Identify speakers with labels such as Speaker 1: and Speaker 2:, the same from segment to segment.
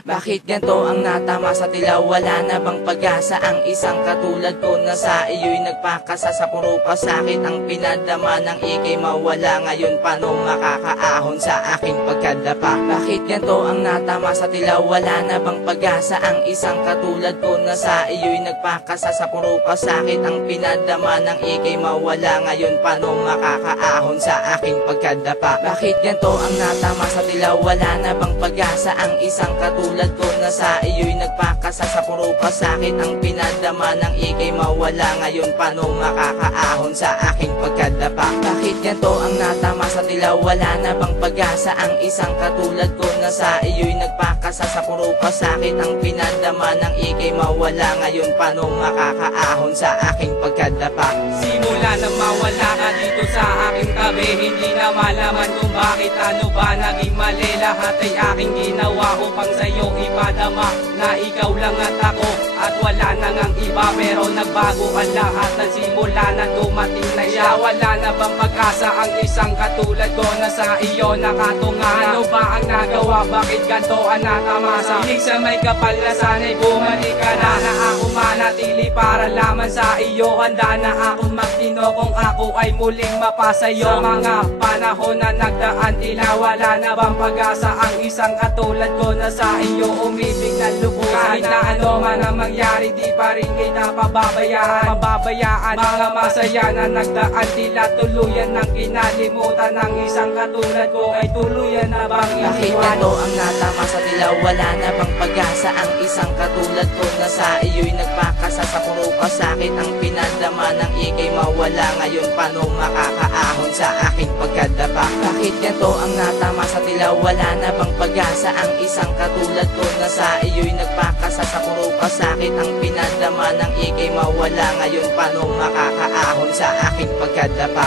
Speaker 1: Bakit ganito ang natama sa tila Wala na bang pag-asa ang isang katulad ko Na sa iyo'y nagpakasa sa puro pasakit Ang pinadama ng ikay mawala Ngayon paano makakaahon sa aking pagkadapa? Bakit ganito ang natama sa tila Wala na bang pag-asa ang isang katulad ko Na sa iyo'y nagpakasa sa puro pasakit Ang pinadama ng ikay mawala Ngayon paano makakaahon sa aking pagkadapa? Bakit ganito ang natama sa tila Wala na bang pag-asa ang isang katulad ko Na sa iyo'y nagpakasa sa puro pasakit Ang pinadama ng ikay mawala Ngayon paano makakaahon sa aking pagkadapa? Bakit ganito ang natama sa tila Wala na bang pag-asa? Ang isang katulad ko Na sa iyo'y nagpakasa sa puro pasakit Ang pinadama ng ikay mawala Ngayon paano makakaahon sa aking pagkadapa?
Speaker 2: Simula na mawala ka dito sa aking tabi Hindi na malaman kung bakit ano ba naging mali Lahat ay aking ginawa upang sa'yo ipadama Na ikaw lang at ako at wala na ngang iba. Pero nagbago ang lahat ng simula na dumating na siya Wala na bang pag-asa ang isang katulad ko na sa iyo? Nakatunga. Ano ba ang nagawa? Bakit ganito ang natamasa? Hilig sa may kapal na sana'y bumalik ka na. Na ako manatili para laman sa iyo. Handa na akong magtino kung ako ay muling mapasayo Sa mga panahon na nagdaan tila wala na bang pag-asa Ang isang katulad ko na sa iyo? Umibig na lubos Kahit na ano man ang mangyari di pa rin kita pababayaan. Pababayaan mga masaya na nagdaan tila tuluyan ng kinalimutan Ng isang katulad ko ay tuluyan na bang
Speaker 1: Bakit ganito ang natama sa tila Wala na bang pag-asa ang isang katulad ko Na sa iyo'y nagpakasa sa puro pasakit Ang pinadama ng ikay mawala. Ngayon paano makakaahon sa aking pagkadapa. Bakit ganito ang natama sa tila Wala na bang pag-asa ang isang katulad ko Na sa iyo'y nagpakasa sa puro pasakit Ang pinadama ng ikay mawala? Ngayon paano makakaahon sa aking pagkadapa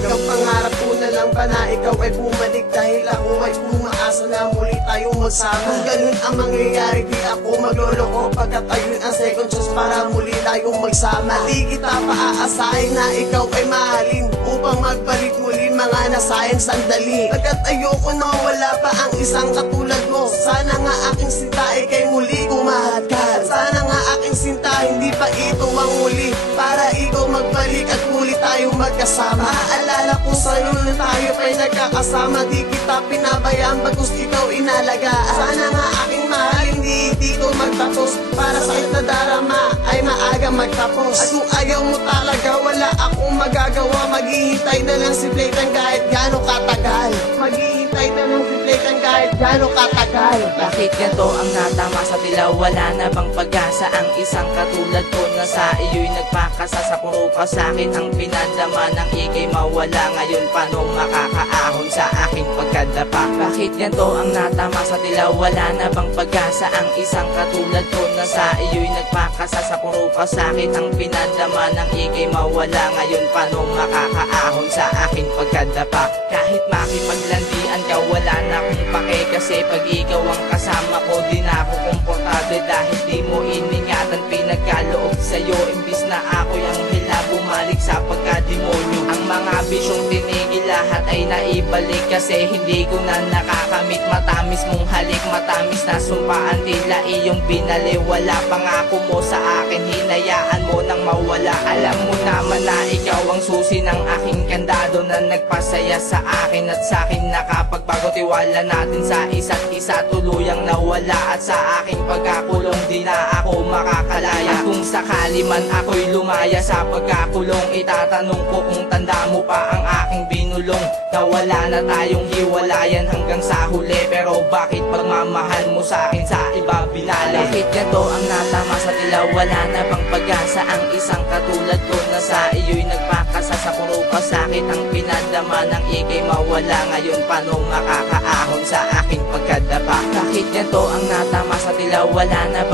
Speaker 3: Ikaw pangarap ko na lang ba na ikaw ay bumalik Dahil ako ay umaasa na muli tayong magsama. Kung ganun ang mangyayari di ako magloloko. Pagkat ayun ang second chance para muli tayong magsama. Di kita paaasahin na ikaw ay mahalin Upang magbalik muli mga nasayang sandali. Pagkat ayoko na wala pa ang isang katulad mo. Sana nga aking sinta ay kay muli Sana nga aking sinta hindi pa ito ang Para ikaw magbalik at muli tayong magkasama. Maalala ko sa'yo na tayo pa'y nagkakasama. Di kita pinabayaan bagus ikaw inalagaan Sana nga aking mahal hindi dito magtapos. Para sa na darama ay maaga magtapos. At kung ayaw mo talaga wala akong magagawa. Maghihintay na lang si Playtime kahit gaano katagal. Maghihintay na lang si Playtime kahit gaano katagal.
Speaker 1: Bakit ganito ang natama? Sa tila Wala na bang pag-asa ang isang katulad ko Na sa iyo'y nagpakasa sa puro pasakit Ang pinadama ng ikay mawala. Ngayon paano makakaahon sa aking pagkadapa. Bakit ganito ang natama sa tila Wala na bang pag-asa ang isang katulad ko Na sa iyo'y nagpakasa sa puro pasakit Ang pinadama ng ikay mawala. Ngayon paano makakaahon sa aking pagkadapa. Kahit makipaglandian ka wala na akong pake. Kasi pag ikaw ang kasama ko di na ako komportable. Dahil di mo sa'yo Imbis na ako yung hila bumalik sa pagkademonyo. Ang mga bisyong tinigil lahat ay naibalik Kasi hindi ko na nakakamit. Matamis mong halik, matamis na sumpaan Tila iyong binaliwala Pangako mo sa akin, hinayaan mo nang mawala. Alam mo naman na ikaw ang susi ng aking kandado Na nagpasaya sa akin at sa akin nakapagbago Tiwala natin sa isa't isa. Tuluyang nawala At sa aking pagkakulong di na ako makakalaya. At kung sakali man ako'y lumaya sa pagkakulong Itatanong ko kung tanda mo pa ang aking binulong. Na wala na tayong hiwalayan hanggang sa huli Pero bakit pagmamahal mo sa akin sa iba binali Bakit ganito ang natama sa tila Wala na bang pag-asa ang isang katulad ko Na sa iyo'y nagpakasa sa puro pasakit Ang pinadama ng ikay mawala. Ngayon paano makakaahon sa aking pagkadapa. Bakit ganito ang natama sa tila Wala na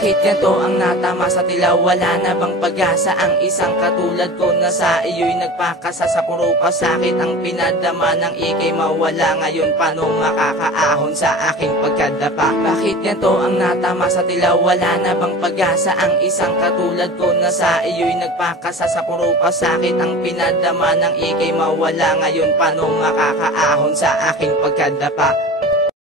Speaker 1: Bakit ganito ang natama sa tila Wala na bang pag-asa ang isang katulad ko Na sa iyo'y nagpakasa sa puro pasakit Ang pinadama ng ikay mawala Ngayon. Paano makakaahon sa aking pagkadapa? Bakit ganito ang natama sa tila Wala na bang pag-asa ang isang katulad ko Na sa iyo'y nagpakasa sa puro pasakit Ang pinadama ng ikay mawala Ngayon. Paano makakaahon sa aking pagkadapa